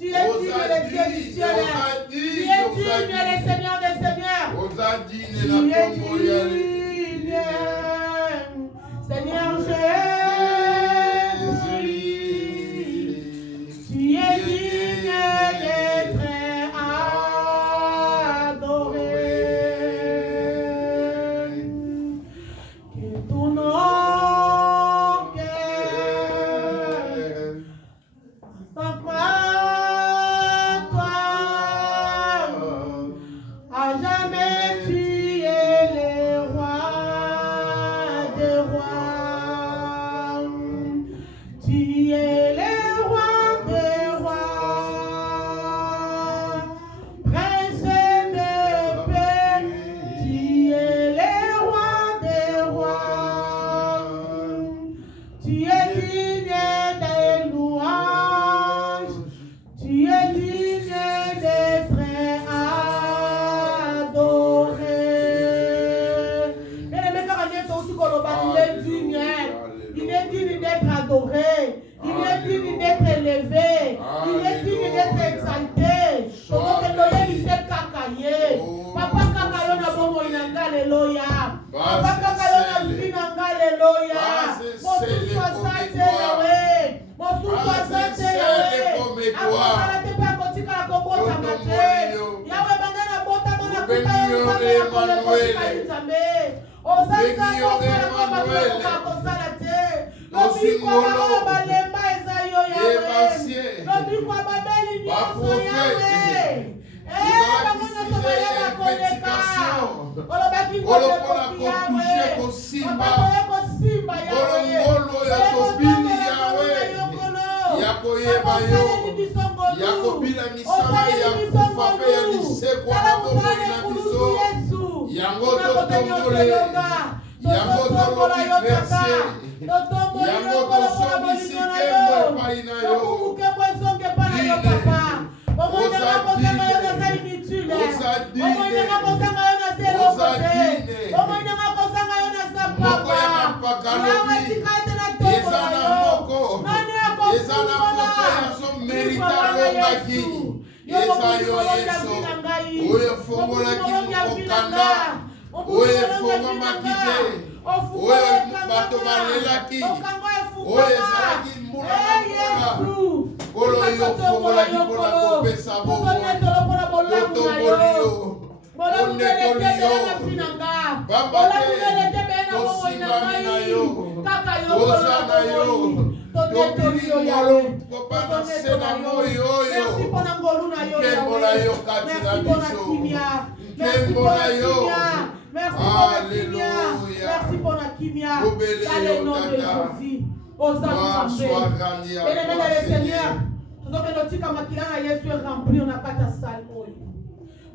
Tu es digne, le Dieu du ciel. Tu es digne, le Seigneur des seigneurs. Tu es digne, Seigneur Jésus. Tu es digne d'être adoré. Que ton nom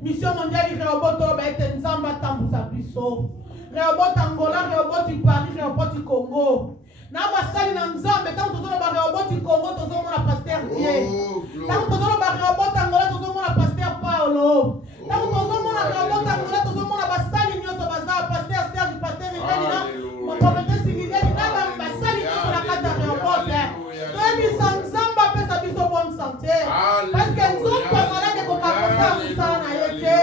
mission mondiale Rehoboth ba ete nzamba tambuza biso Rehoboth Angola Rehoboth Paris Rehoboth Congo na basali na nzambe tango tozolo ba Rehoboth Congo tozomona pasteur Dieu tango tozolo ba Rehoboth Angola tozomona pasteur Paulo tango tozomona Rehoboth Angola tozomona basali nyonso baza pasteur Serge pasteur Ridani na mon prophète Sigideli na basali nyonso na kata Rehoboth toyebi nzamba pesa biso bonne santé parce que nzamba malade kokakosa musana yete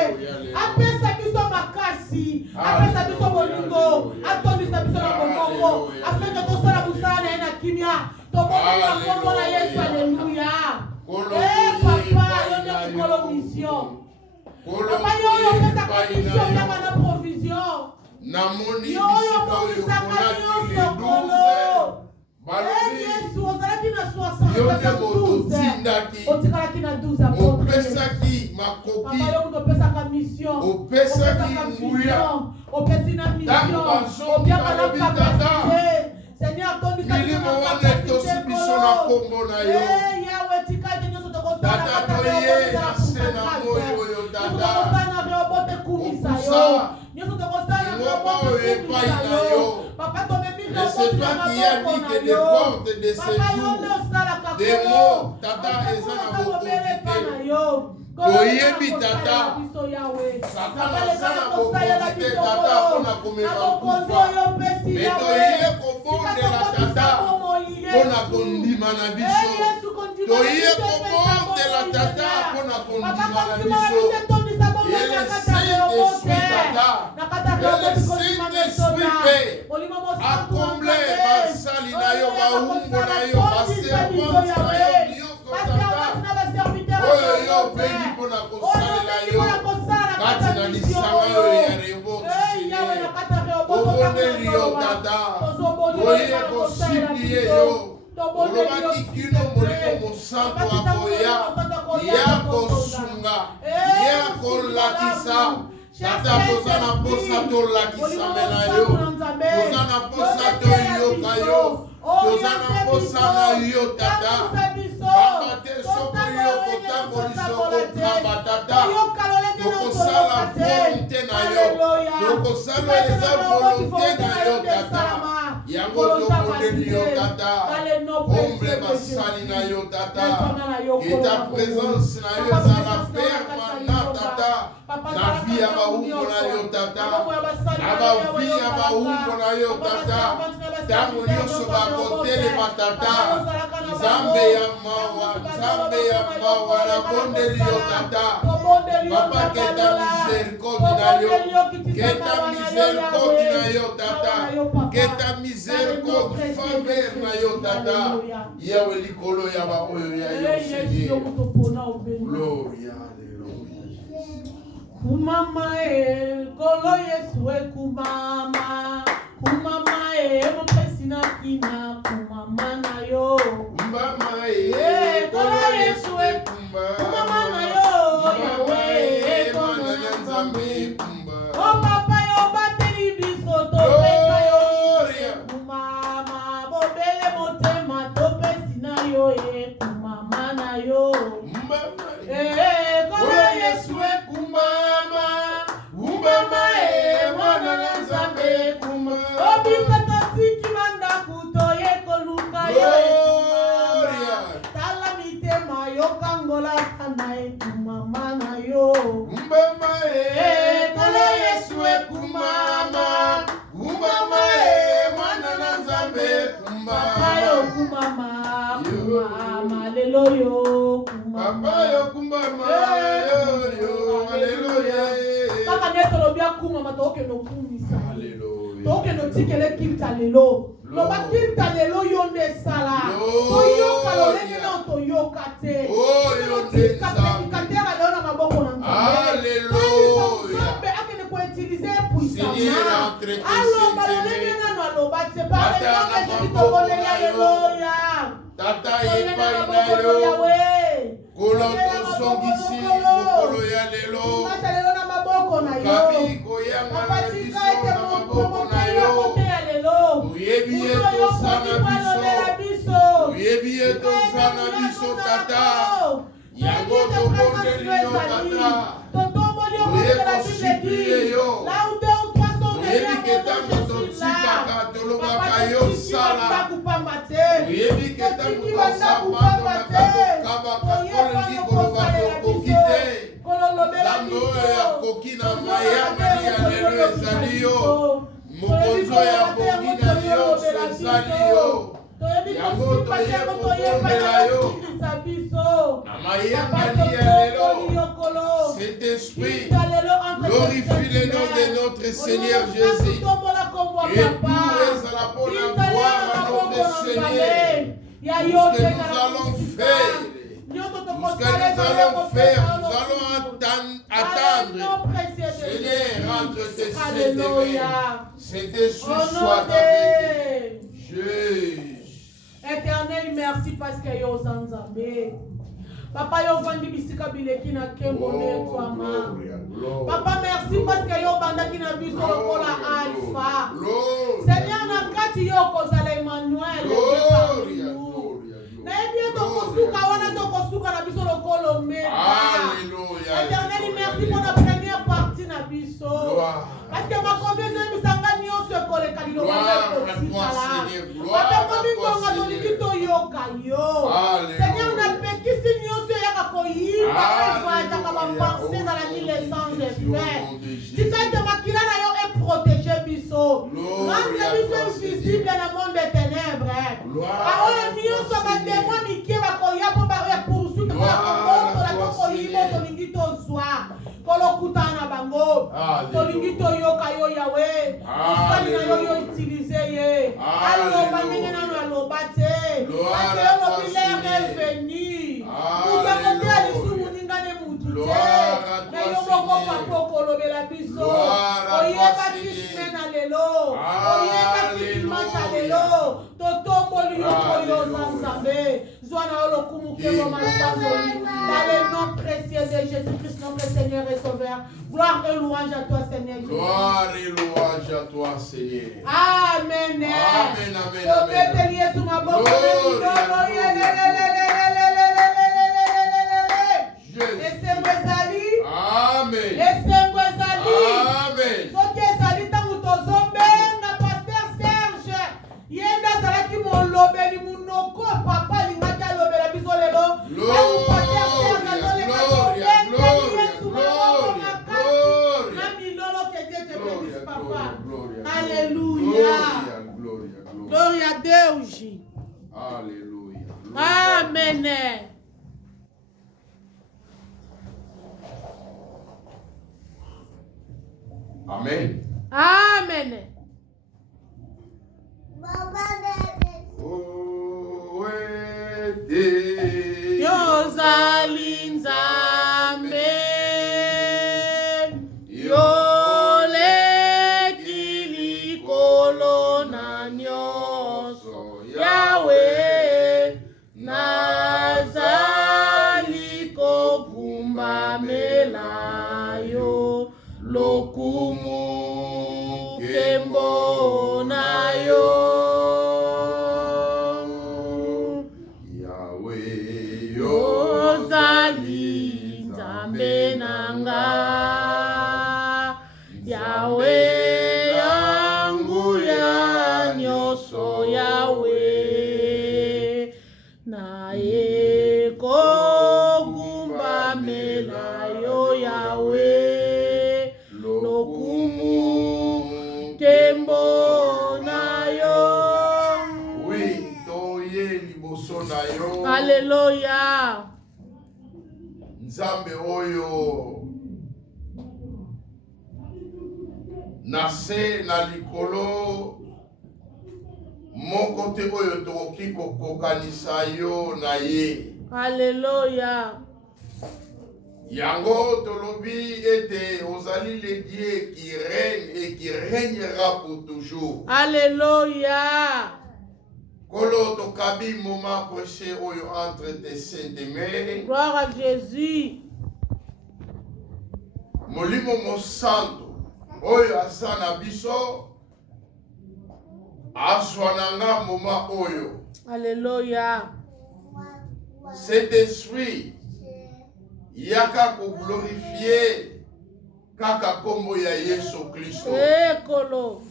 apesa biso makasi apesa biso bolingo atondisa biso na bokongo afin que tosala musana na kimia tobona kombo na Yesu alleluya papa yo na kolo mission papa yo pesa mission ya na provision namoni yo pesa sokolo Yesu ozalaki na 72 otikalaki na 12 opesaki makoki papa yo opesaka mission opesaki nguya opesi na mission obiaka na kapasite Seigneur tondisa biso na kapasite biso na kombo na yo yawe tikaki nyonso tokosala tata toye na sena moyo oyo tata tokosala Rehoboth kumisa yo nyonso tokosala Rehoboth kumisa yo papa tomemi et c'est toi qui as dit que des portes de séjour des mots tata eza na bokokite toyebi tata satana aza na bokokite tata mpona komema kufa mais Mais toye kobondela tata pona kondima na biso. Toye kobondela tata pona kondima na biso. Et le Saint-Esprit tata, et le Saint-Esprit paix a comblé basali na yo, baumbo na yo, baservante na yo, nyoko tata. Oyo yo bengi pona kosalela yo, kati na lisanga yo ya reboti Seigneur. Obondeli yo tata, oye kosiplie yo. Olobaki kino molimo mosantu akoya, ya kosunga, ya kolakisa. Tata tozana posa tolakisa mena yo, tozana posa toyoka yo, tozana posa na yo tata. Bamba te soko yo kotamboliso kokaba tata. Tokosala volonté na yo, tokosala eza volonté na yo tata. Yango tokondeli yo tata, ombre basali na yo tata. Et ta présence na yo ezala permanent tata. Na vie ya baumbo na yo tata, na bavi ya baumbo na yo tata. Tango nyonso bakotelema tata, Nzambe ya mawa, Nzambe ya mawa, nakondeli yo tata. Papa keta miséricorde na yo, keta miséricorde na yo tata, keta miséricorde faveur na yo tata. Yawe likolo ya ba oyo ya yo Seigneur. Gloria. Kumama kolo Yesu kumama, kumama mopesi na kina, kumama na yo. Kumama kolo Yesu kumama na yo, Yahweh kolo Nzambe. Oh papa yo bateli biso topesa yo, kumama bobele motema topesi na yo, kumama na yo. Kolo Yesu kumama, kumama mwana na Nzambe kumama. Obisa tatiki manda kutoye koluka yo, tala mitema yo kangola kana kumama na yo. Kolo Yesu kumama, kumama mwana na Nzambe kumama. Yo kumama, kumama lelo yo kumama. Papa yo kumama yo haleluya. Kaka neto lobia kumama toke no kumisa. Haleluya. Toke no tikele kilta lelo. Loba kilta lelo yonde sala. Toyoka lolenge na toyoka te. Yonde sala. Katera leo na maboko na Nzambe. Haleluya. Nzambe akene ko utiliser puissance. Aloba lolenge na no aloba te pa lelo ke kitobole ya haleluya. Tata epai na yo. Koloto songisi mokolo ya lelo. Kabi koyanga na biso na maboko na yo. Uyebi eto sana biso. Uyebi eto sana biso tata. Yango tokondeli yo tata. Uyeko suplie yo. Uyebi ketango totikaka tolobaka yo sala. Uyebi ketango basapando na kabokaba kakolingi koloba tokokite. Zambo ya koki na mayangani ya lelo ezali yo. Mokonzo ya bongi na yo ezali yo. Yango toye kokondela yo. Na mayangani ya lelo. Saint-Esprit, glorifie le nom de notre Seigneur Jésus. Et pour ezala pona gloire à notre Seigneur. Tout ce que nous allons faire, nous allons attendre. Seigneur, rentre tes saintes mains. Saint-Esprit soit avec Jésus. Éternel, merci parce que yo Nzambe. Papa yo vandi bisika bileki na kembo neto ama. Papa merci parce que yo bandaki na biso lokola alpha. Seigneur na kati yo kozala Emmanuel. Na ebie tokosuka wana tokosuka na biso lokolo omega. Éternel, merci pour la première partie na biso. Parce que ma conviction bisanga nyonso koleka lilo wana kosikala. Papa komi konga toliki toyoka yo. Seigneur na pekisi nyonso yaka koyiba efata ka ba pensées à la l'essence de faire. Tika te makila na yo est protégé. biso. Rendre biso invisible dans le monde des ténèbres. Aoyo nyonso bademo mike bakoya po bakoya poursuite la kokoyimo tolingi tozwa. Kolokutana bango. Tolingi toyoka yo Yahweh. Osali na yo yo utilize ye. Aloba ndenge nano aloba te. Ate yo lobile reveni. Muta kote alisumu ningane mutu te. Na yo moko papoko lobela biso. Oyeba kismena lelo. Oyeba kidimasha lelo. Totomboli yoko yo zanzabe. Zwana yo lokumu kebo mansazoli. Dans le nom précieux de Jésus-Christ, notre Seigneur et Sauveur. Gloire et louange à toi, Seigneur Jésus. Gloire et louange à toi, Seigneur. Amen. Amen, amen, amen. Laissez-moi Zali. Amen. Laissez-moi Zali. Amen. Soki ezali tangu tozobenga Pasteur Serge. Yenda zalaki molobeli munoko papa lingaki alobela biso lelo. Alléluia. Glória a Deus. Alléluia. Amen. Amen. Amen. Oh, Yozali Nzambe. Yahweh, nazali kokumba melayo, lokumu kembo na yo. Yahweh, yozali Nzambe nanga. Yahweh, yangu ya nyoso Yahweh. Naye kokumba melayo Yahweh. Lokumu tembo na yo. oui, toye liboso na yo. Alléluia. Nzambe oyo nase na likolo moko te oyo tokoki kokokanisa yo na ye. Alléluia. Yango tolobi ete ozali le Dieu qui règne et qui régnera pour toujours. Alléluia. Kolo tokabi moment prêché oyo entre tes saintes mains. Gloire à Jésus. Molimo mosanto oyo asa na biso aswananga moment oyo. Alléluia. Cet esprit yaka ko glorifier kaka kombo ya Yesu Kristo. Ekolo.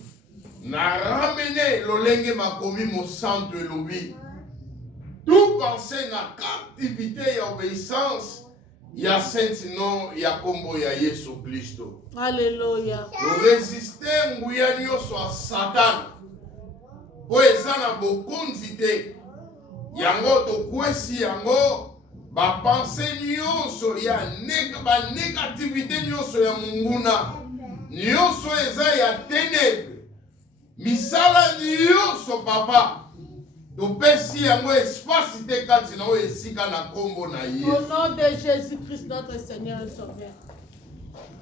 Na ramener lolenge makomi mosanto elobi. Tout penser na captivité ya obéissance ya saint nom ya kombo ya Yesu Kristo. Alléluia. Résister nguya nyonso a Satan. Po eza na bokonzi te. Yango tokwesi yango ba pensée nyonso ya ba négativité nyonso ya munguna. Nyonso eza ya ténèbre. Misala nyonso papa. Topesi yango espace te kati na oyo esika na kombo na Yesu. Au nom de Jésus-Christ, notre Seigneur et Sauveur.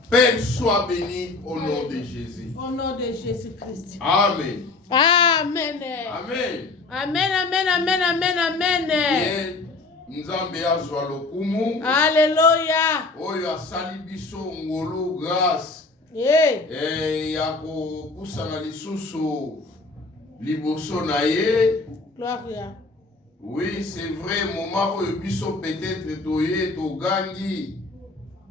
Père, sois béni au nom de Jésus. Au nom de Jésus-Christ. Amen. Amen. Amen. Amen, amen, amen, amen, amen. Nzambe azwa lokumu. Alléluia. Oyo asali biso ngolo grâce. Ya kopusana lisusu liboso na ye. Gloria. Oui, c'est vrai, moment oyo biso peut-être toye togangi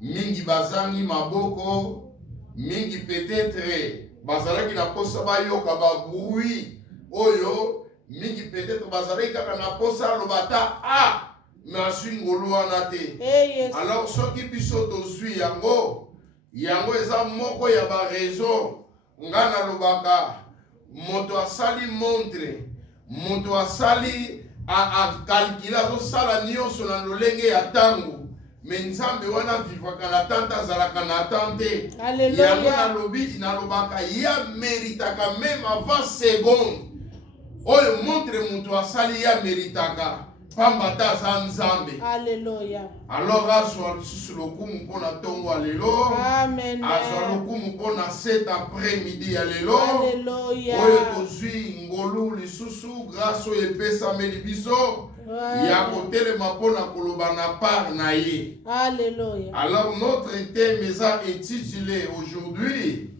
mingi bazangi maboko, mingi peut-être bazalaki na posa bayoka babui oyo, mingi peut-être bazalaki kaka na posa lobata mais ngolo wana te. Alors soki biso tozwi yango eza moko ya ba raison ngana lobaka moto asali montre moto asali a calcula zo sala nyonso na lolenge ya tango mais nzambe wana vivaka na tante azalaka na tante yango nalobi nalobaka ya méritaka même avant seconde oyo montre moto asali ya méritaka pamba ta aza nzambe. Alléluia. Alors azwa lisusu lokumu mpona ntongo ya lelo. Amen. Azwa lokumu mpona cet après-midi ya lelo. Alléluia. Oyo tozwi ngolu lisusu grâce oyo epesameli biso ya kotelema mpona koloba na part na ye. Alléluia. Alors notre thème est intitulé aujourd'hui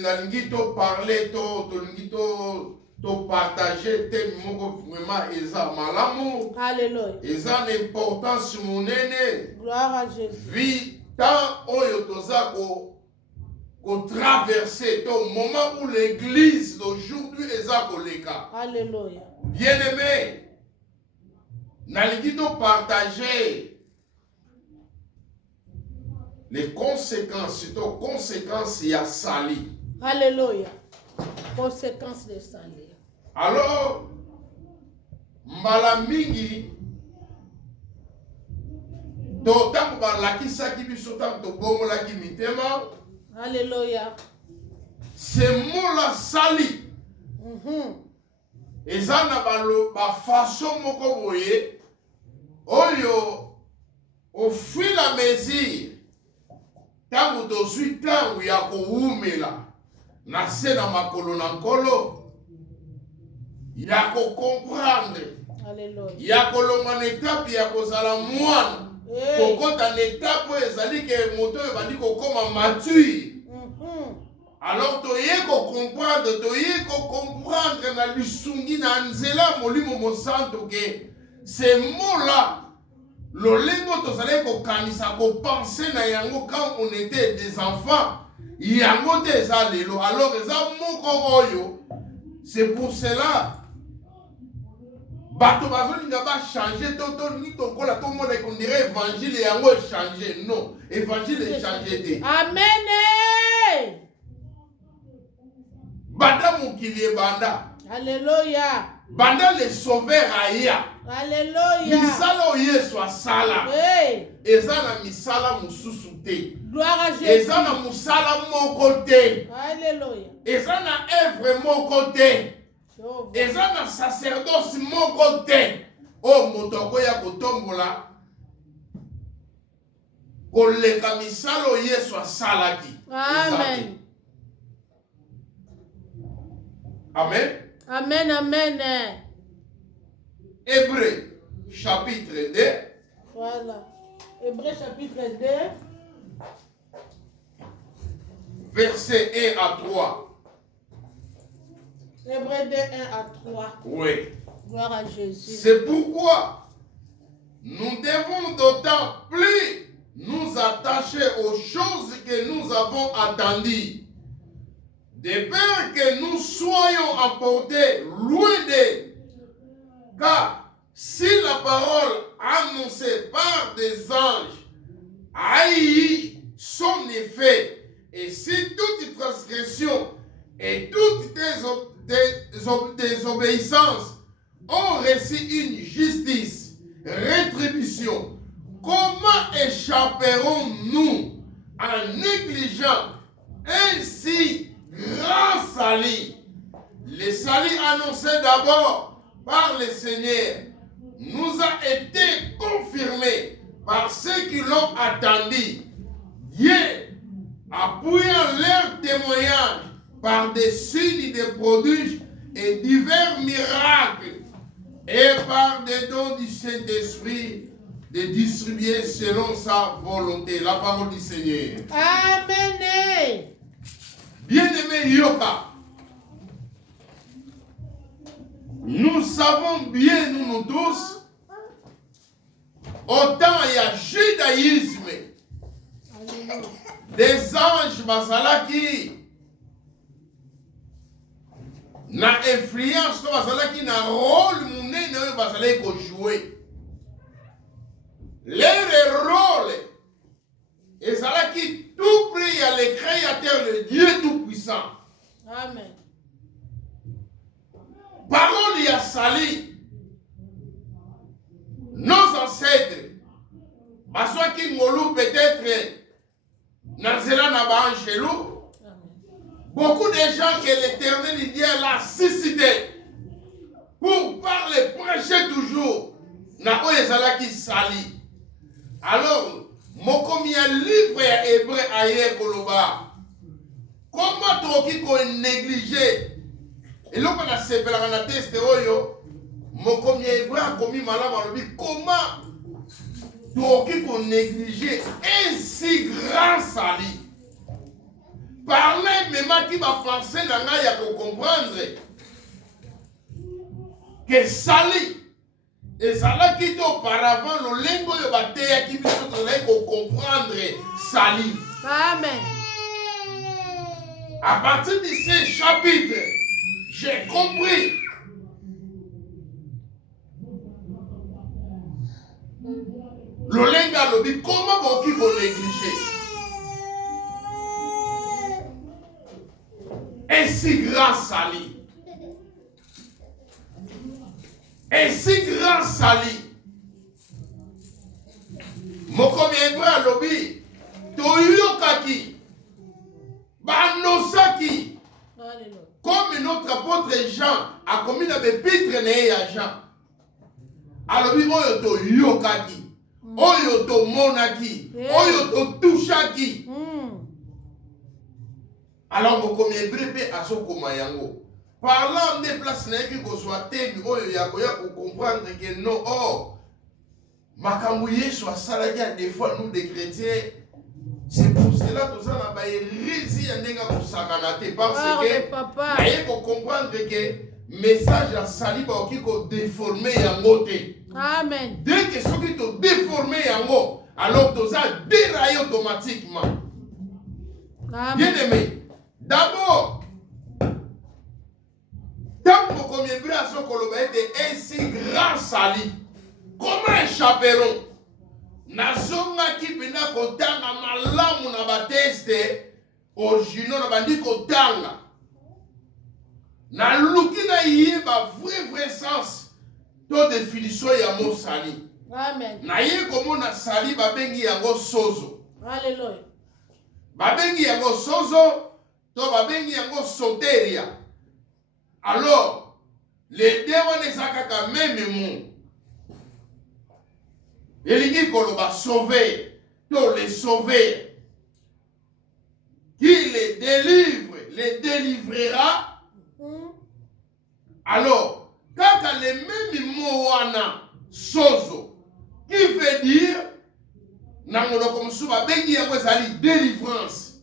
nalingi to parler to partager thème moko vraiment eza malamu. Alléluia. Eza l'importance monene. Gloire à Jésus. Vie tant oyo toza ko traverser au moment où l'église d'aujourd'hui eza koleka. Alléluia. Bien-aimé, nalingi to partager les conséquences, surtout conséquences ya sali. Alléluia. Conséquences de sali. Alors, mbala mingi to tango balakisaki biso tango tobongolaki mitema. Alléluia. Ce mot-là sali eza na façon moko boye oyo au fur et à mesure tango tozwi tango ya kowumela na se na makolo na nkolo ya comprendre. Alléluia. Ya kolonga na étape ya kozala mwana kokota na étape oyo ezali ke moto oyo bandi kokoma mature. Alors toye comprendre na lisungi na nzela molimo mosanto ke ce mot-là lolengo tozali kokanisa kopense na yango quand on était des enfants yango te eza lelo. Alors eza moko oyo c'est pour cela bato bazolinga ba changer toto ni tokola to mona qu'on dirait évangile yango changer. Non, évangile est changé te. Amen. Banda mokili banda. Alléluia. Banda le sauveur aya. Alléluia. Misala o Yesu asala. Eza na misala mususu te. Gloire à Jésus. Eza na musala moko te. Alléluia. Eza na œuvre moko te. Eza na sacerdoce moko te. O moto akoya kotombola koleka misala o Yesu asalaki. Amen. Amen. Amen, amen. Hébreux chapitre 2. Voilà. Hébreux chapitre 2. Verset 1 à 3. Hébreux 2, 1 à 3. Oui. Gloire à Jésus. C'est pourquoi nous devons d'autant plus nous attacher aux choses que nous avons attendues, de peur que nous soyons emportés loin d'eux. Car si la parole annoncée par des anges a eu son effet, et si toute transgression et toute désobéissance ont reçu une justice, rétribution, comment échapperons-nous en négligeant ainsi grand salut? Le salut annoncé d'abord par le Seigneur nous a été confirmé par ceux qui l'ont attendu. Dieu, appuyant leur témoignage par des signes, des prodiges et divers miracles, et par des dons du Saint-Esprit, de distribuer selon sa volonté. La parole du Seigneur. Amen. Bien-aimé Yoka, nous savons bien, nous tous, autant il y a judaïsme, des anges basalaki, na influence to basalaki na rôle munene oyo basalaki ko jouer. Leur rôle Et ça là qui tout prie à le créateur, le Dieu tout-puissant. Amen. Parole y a sali. Nos ancêtres, parce qu'ils m'ont peut-être Nanzela Naba Angelou, beaucoup de gens que l'Éternel Dieu l'a suscité pour parler, prêcher toujours. Na oezala qui sali. Alors, mokomi un livre hébreu ailleurs koloba. Comment tu ko négliger? Et là on a sepelaka na teste oyo, mokomi hébreu komi malama lobi comment tu ko négliger un si grand sali. Parler même qui va penser dans la ya ko comprendre que sali. Et ça là qui auparavant le lingo de bataille qui veut comprendre sali. Amen. À partir de ce chapitre, j'ai compris. Le linga lobby comment bon qui faut négliger. Et si grand sali. Et si grand sali, mokomi ebra lobi, toyokaki, banosaki, comme notre apôtre Jean a commis la pépitre né à Jean. Alobi oyo toyokaki, oyo tomonaki, oyo touchaki. Alors mokomi ebrepe asokoma yango. Parlant des places qui soit thème, comprendre que non, oh, Makambouye soit salarié des fois nous des chrétiens. C'est pour cela que nous avons réussi à nous saganate parce que il faut comprendre que message à sali qui est déformé en côté. Amen. Dès que ce qui est déformé en haut, alors nous avons déraillé automatiquement. Bien aimé, d'abord. Tant que comme il a son coloba était ainsi grand sali. Comment un chaperon? Nazonga qui pena kotanga malamu na bateste original na bandi kotanga. Na luki na yeba vrai sens to définition ya mo sali. Amen. Na ye komo na sali babengi yango sozo. Alléluia. Babengi yango sozo to babengi yango soteria. Alors, les deux on est même monde. Il dit qu'on va sauver, tous les sauver. Qui les délivre, les délivrera. Alors, quand les mêmes mots sozo, qui veut dire, nangono comme ça, babengi yango ezali délivrance,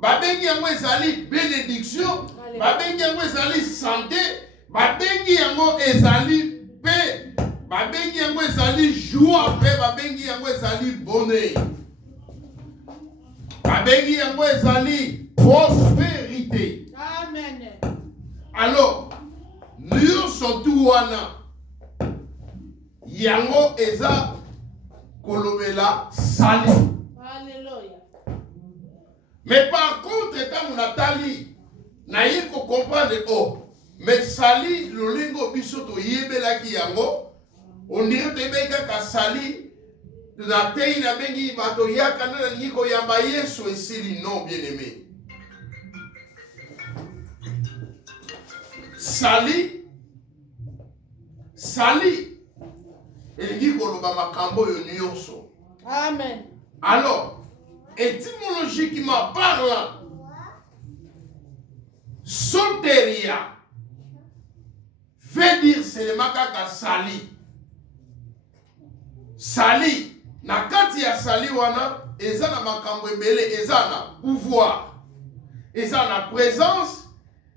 babengi yango ezali bénédiction. Babengi yango ezali santé, babengi yango ezali paix, babengi yango ezali joie, babengi yango ezali bonheur, babengi yango ezali prospérité. Amen. Alors, nous sommes wana yango eza kolobela sali. Alléluia. Mais par contre, quand on a tali, naye ko comprendre oh mais sali le lingo bisoto yebela ki yango on dirait te ka sali la tei na bengi bato yaka na niko yamba Yesu esili non bien aimé. Sali elingi koloba makambo yo nyonso. Amen. Alors étymologiquement parlant, soteria veut dire c'est le makaka sali. Sali, na kati ya sali wana, eza na makambo ebele, eza na pouvoir, eza na présence,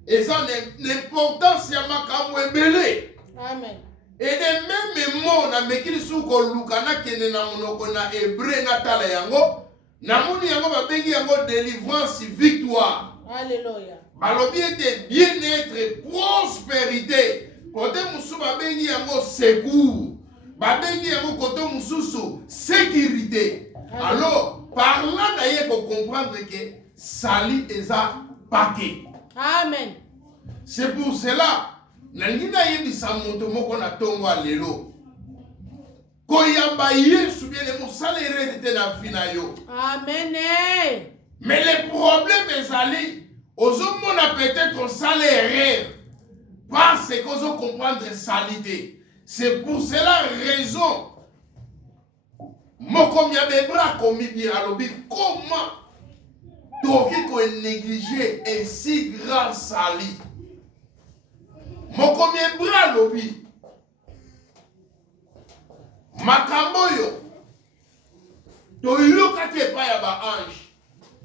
eza na l'importance ya makambo ebele. Amen. Et de même mots na mekili suko lukana kene na monoko na hébreu na tala yango, na moni yango babengi yango délivrance victoire. Alléluia. Balobi était bien-être, prospérité. Côté musu babengi yango secours. Babengi yango côté mususu sécurité. Alors, par là d'ailleurs qu'on comprendre que sali est un paquet. Amen. C'est pour cela nalina yebisa moto moko na tongo alelo koyamba yesu bien le mosala hérédité na vie na yo. Amen. Mais le problème ezali ozomona peut-être osala erreur parce que ozo comprendre salité. C'est pour cela raison mokomi abebra komi bien alobi comment toki ko négliger un si grand sali. Mokomi ebra alobi makambo yo toyokaki epai ya ba-ange,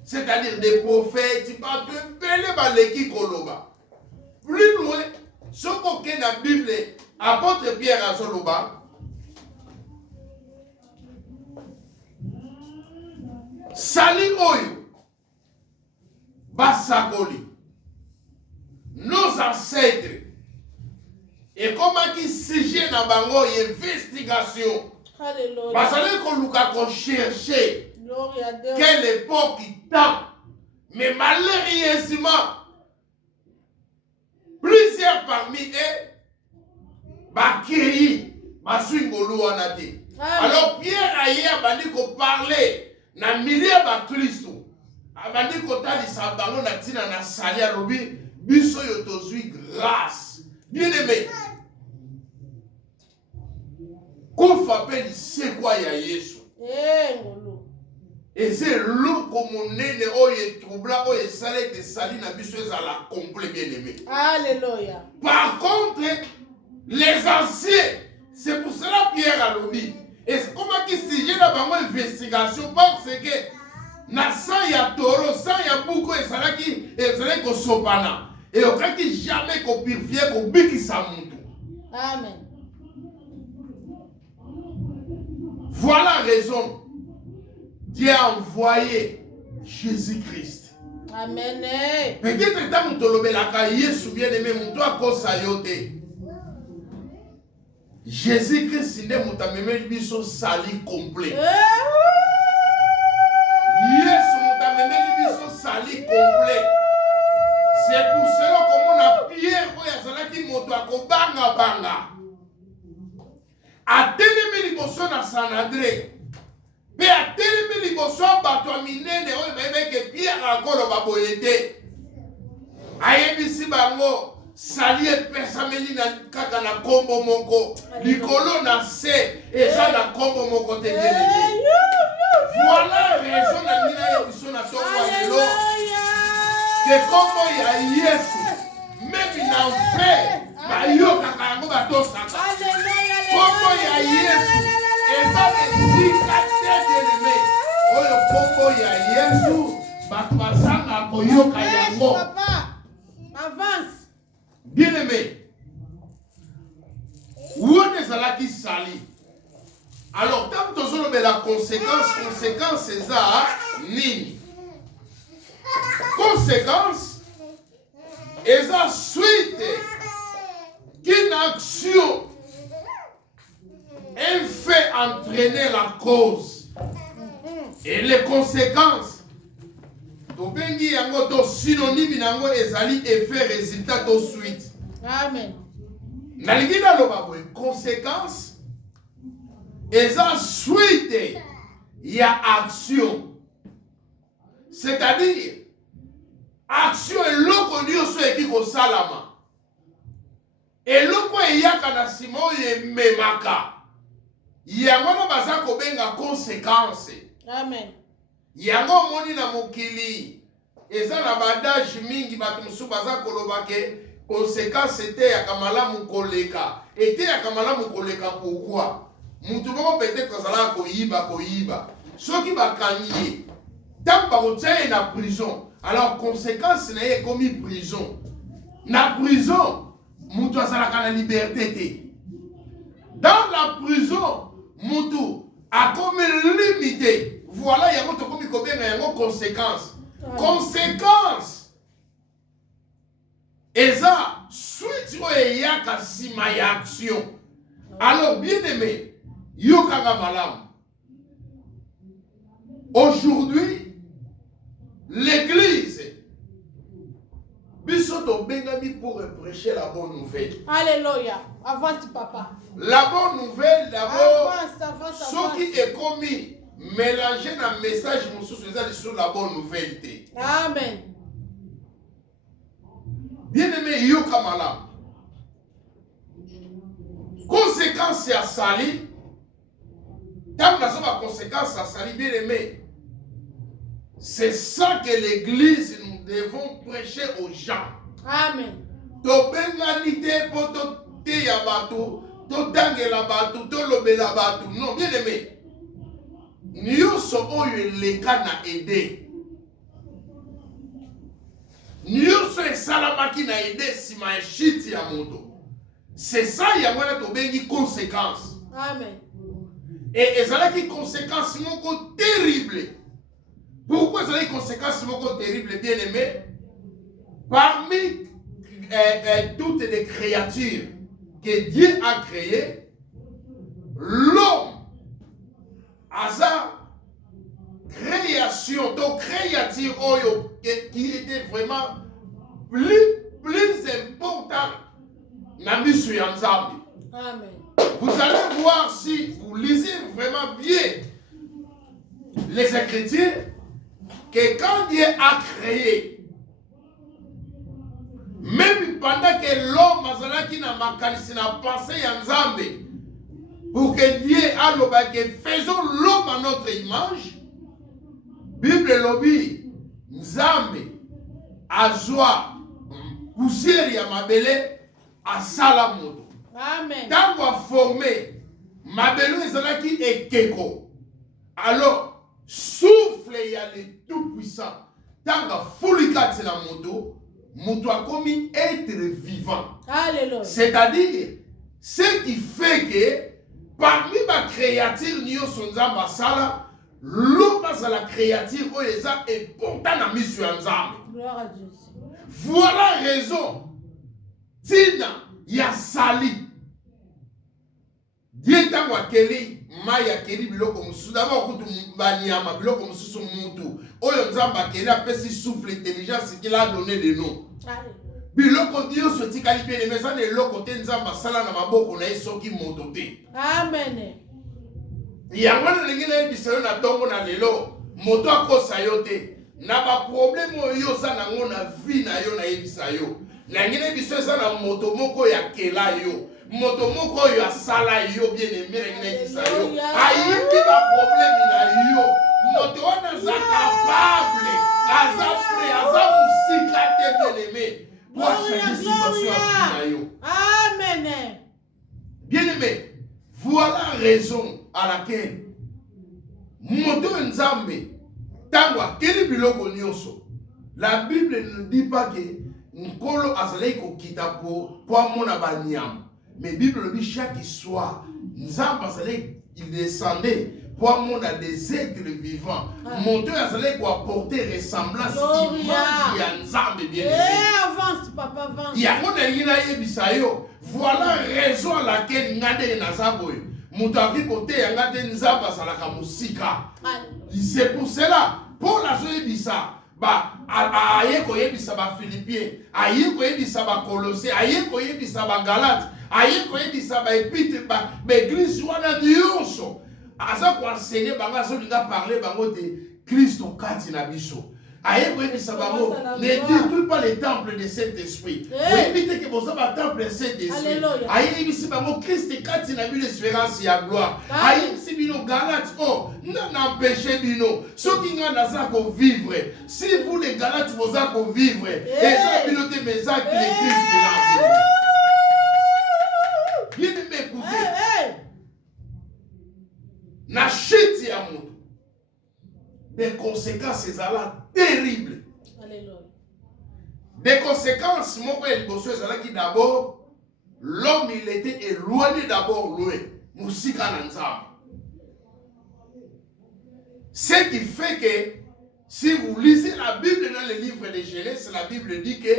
c'est-à-dire des prophètes, bato ebele baleki koloba. Plus loin, soko ke na Bible, apôtre Pierre azoloba, sali oyo basakoli nos ancêtres et komaki sujet na bango investigation. Alléluia. Basali koluka ko chercher Gloire à Dieu. quelle époque il tend. Mais malheureusement, plusieurs parmi eux bakiri baswingolu wana te. Alors Pierre aye abandi ko parler na milieu ba Kristo. Abandi ko talisa bango na tina na sali alobi biso yo tozwi grâce. Bien aimé. Kufa pe c'est quoi ya Yesu? Ngolo. Et c'est l'eau comme on est oye troubla oye salé que sali na biso ezala complet bien aimé. Alléluia. Par contre, les anciens, c'est pour cela Pierre a lobby. Et comment qui sujet dans bango investigation parce que na sang ya toro, sang ya bouko et sala qui ezala ko sopana. Et au cas qui jamais ko purifier ko biki sa mutu. Amen. Voilà la raison. Dieu a envoyé Jésus-Christ. Amen. Peut-être que tu as Yesu bien aimé, tu as consayoté. Jésus-Christ n'est pas même son sali complet. Yesu n'est même son sali complet. C'est pour cela qu'on a Pierre qui moto a kobanga banga. A telemi liboso na San André. Pe a telemi liboso bato minene oyo bayebeke Pierre akoloba boye te. Ayebisi bango sali epesameli na kaka na kombo moko likolo na se eza na kombo moko te bien. Voilà raison na nina yebiso na tongo lelo ke kombo ya Yesu même na enfer bayokaka yango batosaka. Kombo ya Yesu eza esika te bien-aimé oyo kombo ya Yesu bato bazanga koyoka yango. Avance. Bien-aimé, où ezalaki sali? Alors, tant que tu as la conséquence c'est ça, nini? Conséquence, c'est ça suite qu'une action, un fait entraîner la cause. Et les conséquences, tobengi yango to synonyme nango ezali effet résultat to suite. Amen. Nalingi na loba boye conséquence eza suite ya action. C'est-à-dire action eloko nyonso eki kosalama. Eloko eyaka na sima oyo ememaka. Yango na baza kobenga conséquence. Amen. Yango moni na mokili eza na badage mingi bato musu baza koloba ke conséquence était ya kamalamu koleka était ya kamalamu koleka. Pourquoi? Mutu moko peut-être azala koyiba soki bakangi tant bakotia na prison alors conséquence na ye komi prison. Na prison mutu azalaka na liberté te. Dans la prison mutu a comme limité. Voilà, il y a une conséquence. Conséquence. Et ça, suite il y a une action. Alors, bien aimé, yokanga malam. Aujourd'hui, l'église, bisoto bengami pour prêcher la bonne nouvelle. Alléluia. Avance, papa. La bonne nouvelle, d'abord, Avance. ce qui est commis, mélanger dans le message sur la bonne nouvelle. Amen. Bien-aimé, yoka malam. Conséquence à sali. Tant que la conséquence à sali, bien-aimé, c'est ça que l'église, nous devons prêcher aux gens. Amen. To benganité pour te yabato, to tangela bato, to lobela bato. Non, bien-aimé. Nyoso oyo leka na aider. Nyoso esalamaki na aider sima ya shiti ya moto. C'est ça yamwana to bengi conséquence. Amen. Et ezalaki conséquence moko terrible. Pourquoi ezalaki conséquence moko terrible, bien-aimé? Parmi toutes les créatures que Dieu a créées, l'homme Asa création, donc créature qui était vraiment plus important dans misu ya Nzambe. Amen. Vous allez voir si vous lisez vraiment bien les Écritures que quand Dieu a créé, même pendant que l'homme azalaki na makanisi na pensée ya Nzambe, pour que Dieu a l'obéi, faisons l'homme à notre image. Bible lobi, Nzambe, azwa, poussière ya mabele, a salamoto. Amen. Tango a formé, mabele ezalaki ekeko. Alors, souffle ya le tout-puissant. Tango a fulikati na moto, moto a commis être vivant. Alléluia. C'est-à-dire, ce qui fait que parmi ma créature, nous sommes en sala, l'homme est la créature, où il est important à mission ensemble. Gloire à Dieu. Voilà la raison. Tina, ya sali. Dieu t'a wakeli, maya keli biloko musu. D'abord, kutu banyama biloko musu son mutu. Oyo nzamba keli a pesi souffle intelligence qu'il a donné de nous. Biloko Dieu se dit qu'à libérer mais ça ne loko te nzamba sala na maboko na esoki moto te. Amen. Yangwana lingine bisayo na tongo na lelo moto akosa yo te. Na ba problème yo sa na ngona vie na yo na yebisayo. Na ngine bisayo sa na moto moko ya kela yo. Moto moko yo asala yo bien aimé na ngine bisayo. Ayi ba problème na yo. Moto wana za capable. Aza prêt, aza musika te bien aimé. Amen. Bien-aimé, voilà la raison à laquelle Moto Nzambe tangwa keli biloko nyonso. La Bible ne dit pas que Nkolo azalei ko kita po amona banyama. Mais la Bible dit chaque soir Nzambe azalei il descendait pour amona des êtres vivants. Moto azalei ko apporter ressemblance image ya Nzambe bien-aimé. Avance papa, avance. Yangona yina yebisayo. Voilà raison à laquelle ngade nazaboy. Moutavi côté yangade nzamba salaka musika. C'est pour cela pour la yebisa ba aye ko yebisa ba Philippiens, aye ko yebisa ba Colossiens, aye ko yebisa ba Galates, aye ko yebisa ba épître ba église wana nyonso. Aza ko enseigner banga so linga parler bango de Christ au kati na biso. Ne détruis pas les temples de Saint-Esprit. Évitez que vous avez un temple de Saint-Esprit. Aïe, ici, Christ est quand il a vu l'espérance et la gloire. Aïe, ici, bino Galates, oh, non, empêchez bino. Ceux qui n'ont pas vivre, si vous les Galates, vous avez vivre, et ça, bino de mes actes, les Christ est là. Bien m'écouter. Na chute ya moto. Des conséquences terribles. Alléluia. Des conséquences, mon père, qui d'abord, l'homme il était éloigné d'abord loin. Musika Nanzam. Ce qui fait que, si vous lisez la Bible dans le livre de Genèse, la Bible dit que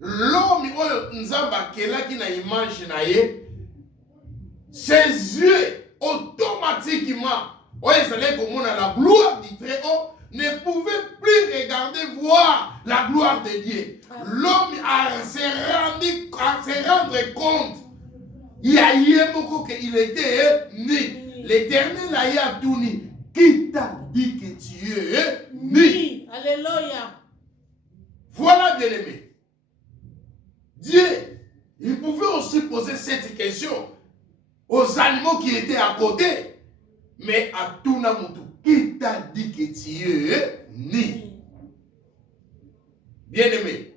l'homme, Nzamba, qui n'a image, ses yeux automatiquement la gloire du Très-Haut, ne pouvait plus regarder voir la gloire de Dieu. L'homme se rendre compte. Il y a qu'il était né. L'Éternel a tout dit. Qui t'a dit que tu es né? Alléluia. Voilà, bien aimé. Dieu, il pouvait aussi poser cette question aux animaux qui étaient à côté. Mais à tout le monde, qui t'a dit que tu es né? Bien aimé.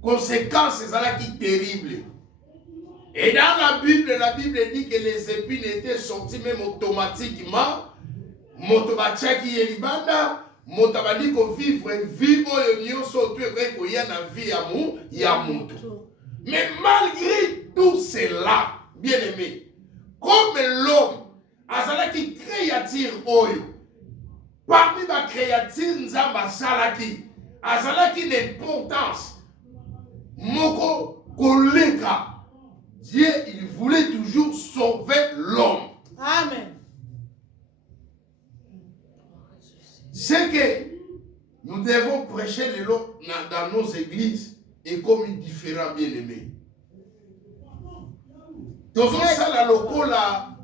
Conséquences qui terribles. Et dans la Bible dit que les épines étaient sorties même automatiquement. Motobachaki elibanda, motabali ko vivre vie oyo nyonso to eko ya na vie ya mutu. Mais malgré tout cela, bien aimé, comme l'homme azalaki créature oyo, parmi ma créature nzamba salaki, azalaki l'importance moko koleka. Dieu, il voulait toujours sauver l'homme. Amen. C'est que nous devons prêcher les lots dans nos églises et comme différents bien-aimés. Dans un salle à locola,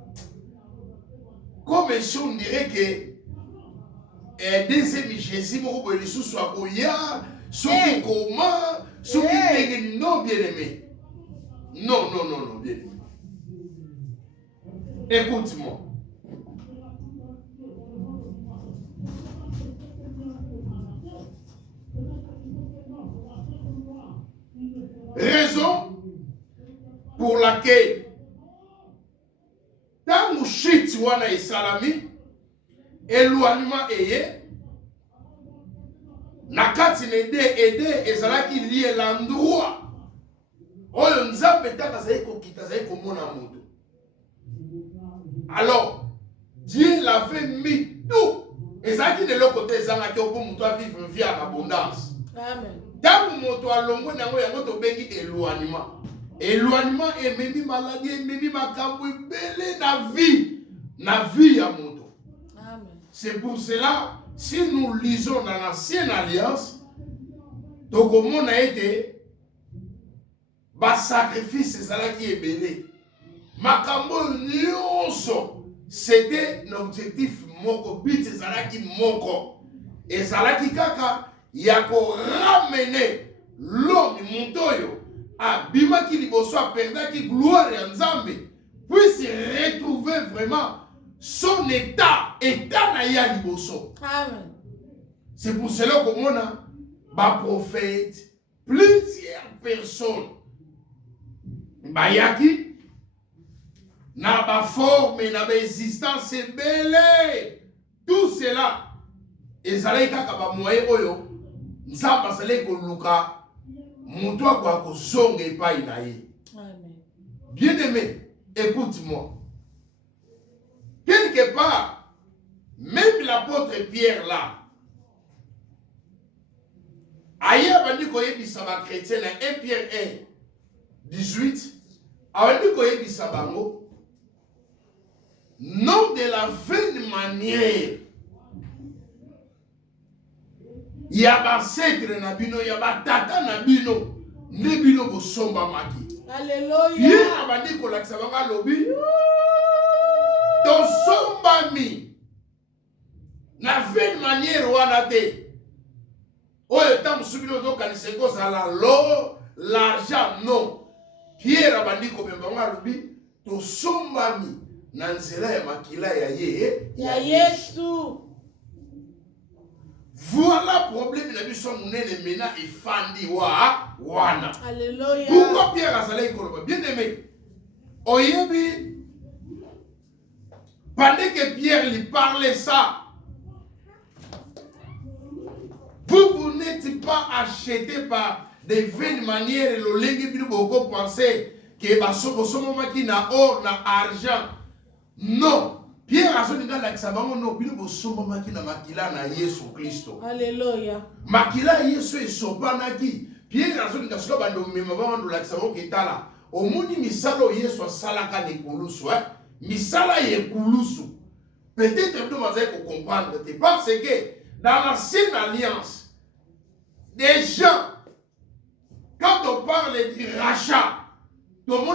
comme si on dirait que deuxième Jésus, il soit koya, ceux qui comment, ceux qui non bien-aimés. Non, bien-aimé. Écoute-moi. Raison pour laquelle dans le shit wana et salami éloignement eye nakati nede ezalaki lié l'endroit oyo nzambe taka zai kokita zai komona mutu. Alors Dieu l'avait mis tout ezalaki de l'autre côté ezalaki pour mutu a vivre vie en abondance. Amen. Dans moto alongo nango yango to bengi éloignement. Éloignement et même maladie et même makambo belé na vie ya moto. Amen. C'est pour cela si nous lisons dans l'ancienne alliance donc au monde a été ba sacrifice ezalaki ebele. Makambo nyonso c'était l'objectif moko but ezalaki moko. Ezalaki kaka ya ko ramener l'homme montoyo a bima ki liboso a perda ki gloire ya Nzambe puisse retrouver vraiment son état na ya liboso. Amen. C'est pour cela qu'on a ba prophète plusieurs personnes bayaki na ba forme na ba existence belle tout cela ezalaki kaka ba moyen oyo Nzambe azali koluka mutu akwa kozonga epai na ye. Amen. Bien-aimé, écoute-moi. Quelque part, même l'apôtre Pierre là, ailleurs bandi koyebisa ba chrétien na 1 Pierre 1:18, abandi koyebisa bango non de la vaine manière yaba ancêtre na bino yaba tata na bino ne bino bosomba maki. Alléluia. Bien abandi kolakisa banga lobi to somba mi na vaine manière wana te oyo tamu subino to kanise ko sala l'or l'argent non. Pierre abandi ko bemba banga lobi to somba mi na nzela ya makila ya Yesu. Voilà le problème de la son maintenant et fandi wana. Alléluia. Pourquoi Pierre a salé koloba? Bien aimé. Oyebi pendant que Pierre lui parlait ça, vous n'êtes pas acheté par des vaines manières le lengi bino boko penser que basobo somo qui na or na argent. Non. Pierre a sonné dans l'examen, non, il y a makila na Yesu Christo. Alléluia. Makila Yesu est sopanaki. Pierre a sonné dans l'examen, dans l'examen qui est là. omoni misala yesu asalaka na ekulusu misala ya ekulusu peut-être bino bazali kocomprendre te parce que dans l'ancienne alliance des gens quand on parle du rachat tomoni